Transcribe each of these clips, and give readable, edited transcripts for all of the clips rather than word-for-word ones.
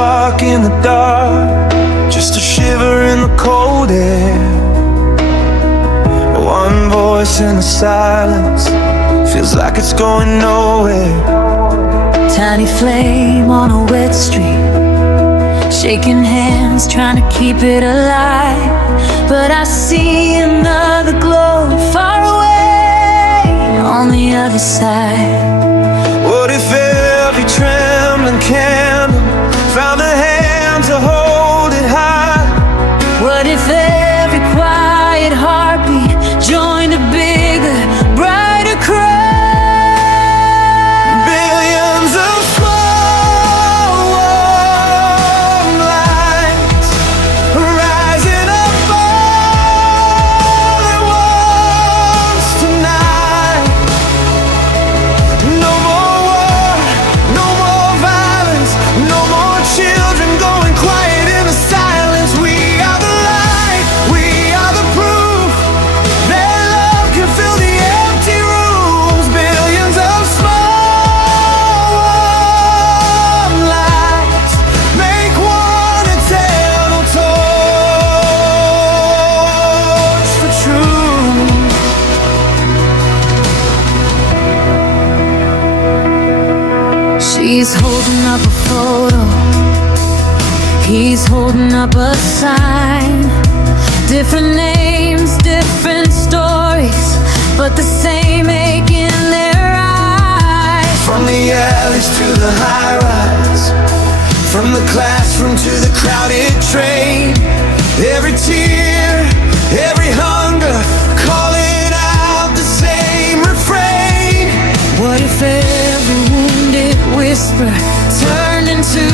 spark in the dark, just a shiver in the cold air. One voice in the silence, feels like it's going nowhere. Tiny flame on a wet street, shaking hands, trying to keep it alive. But I see another glow far away on the other side. What if every trembling candle found a hand to hold it high? What if every quiet heartbeat joined a bigger, brighter cry? Billions of small warm lights rising up all at once tonight. No more war, no more violence, no more children going quiet in the silence. We are the light, we are the proof that love can fill the empty rooms. Billions of small warm lights make one eternal torch for truth. She's holding up a photo, he's holding up a sign. Different names, different stories, but the same ache in their eyes. From the alleys to the high rise, from the classroom to the crowded train, every tear, every hunger, calling out the same refrain. What if every wounded whisper turned into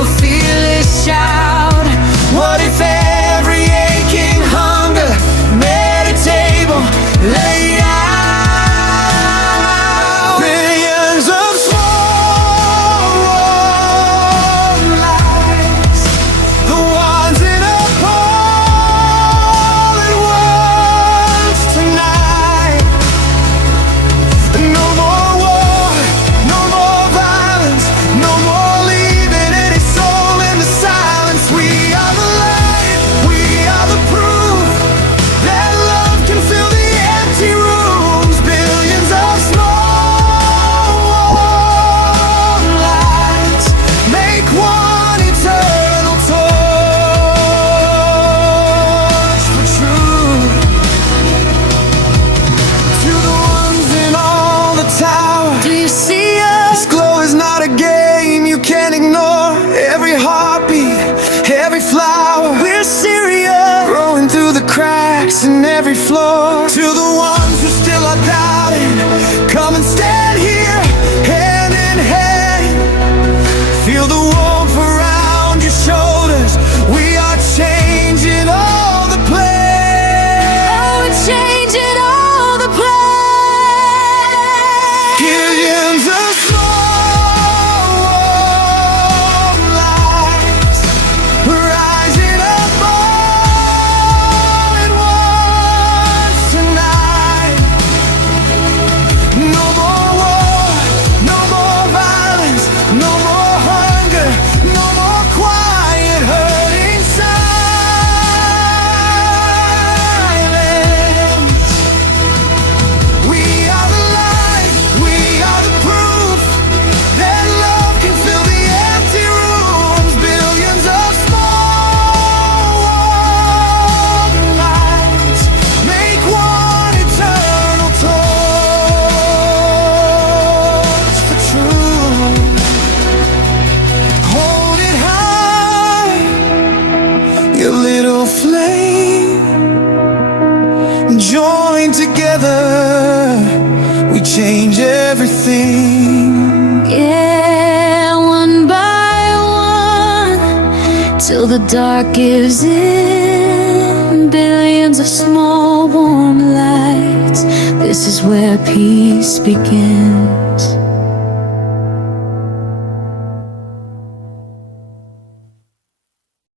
a fearless shout? What if every aching hunger made a table laid out? Billions of small warm lights, the ones in a ball at once tonight. No more war, no more violence, no more leaving any soul in the silence. We are the light, we are the proof that love can fill the empty rooms. Billions of small warm lights make one eternal torch for truth. To the ones in all the towers, Do you see us? this glow is not a game you can't ignore. Every heartbeat, every flower, we're serious, growing through the cracks in every floor. To the ones who still are doubting, come and stand here, hand in hand. Feel the warmth around your shoulders. We are changing all the plans. Oh, we're changing all the plans. Billions of small warm lights rising up all at once tonight. No more war, no more violence, no more hunger, no more quiet hurting silence. We are the light, we are the proof that love can fill the empty rooms. Billions of small warm lights make one eternal torch for truth. Hold it high, your little flame. Join together, we change everything. Yeah, one by one, till the dark gives in. Billions of small warm lights, this is where peace begins.